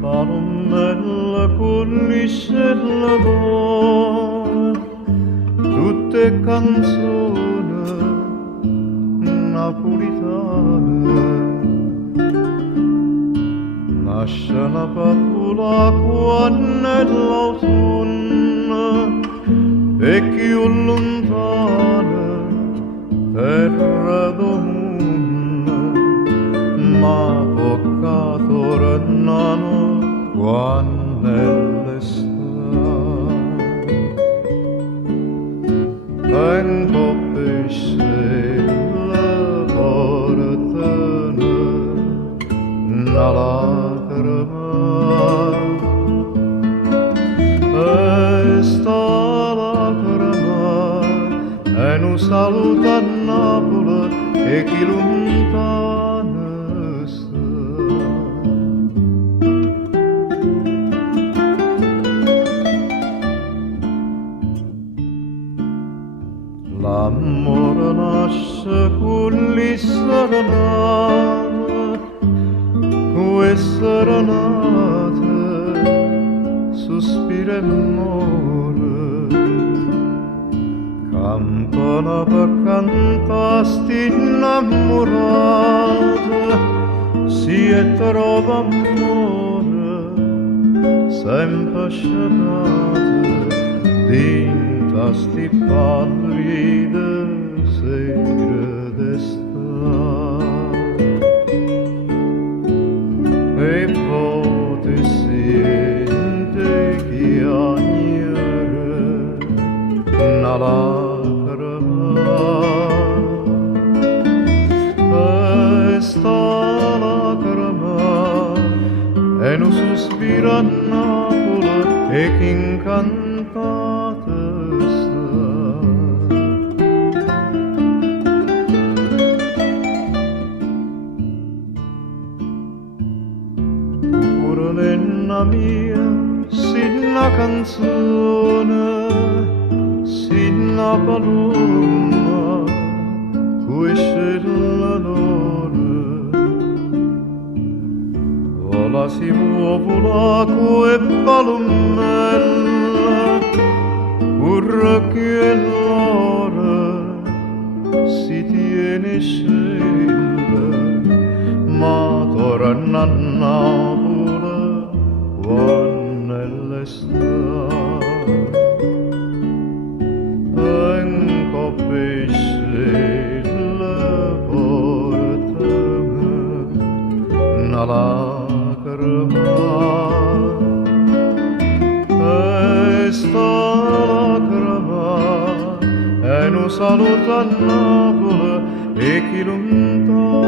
Palomella colliscella d'oro, tutte canzoni napolitane. Nasce una papula quando è l'autunno e più lontana terra d'omunna, ma bocca tornano quando è l'estate. Tengo pesce la portana, una lacrima, e sta lacrima e non saluta a Napoli e chi lontano sta. L'amore nasce con le serenate, quelle serenate, sospira e muore. Campana per cantare sti innamorate, si e trova amore, sempre scenate, dinta sti pallide sere d'estate. E volte sente chiagnere una lacrima, e sta lacrima e non sospira a Napoli e chi incantate sta. Pure nella mia sinna canzone, sinna paloma, quisce l'onore. Vola si vola quei palomella, pure che l'ora si tiene scella, ma torna a Napoli quando è l'estate. Tengo pesce la portana, una lacrima, e sta lacrima e non saluta a Napoli e chi lontano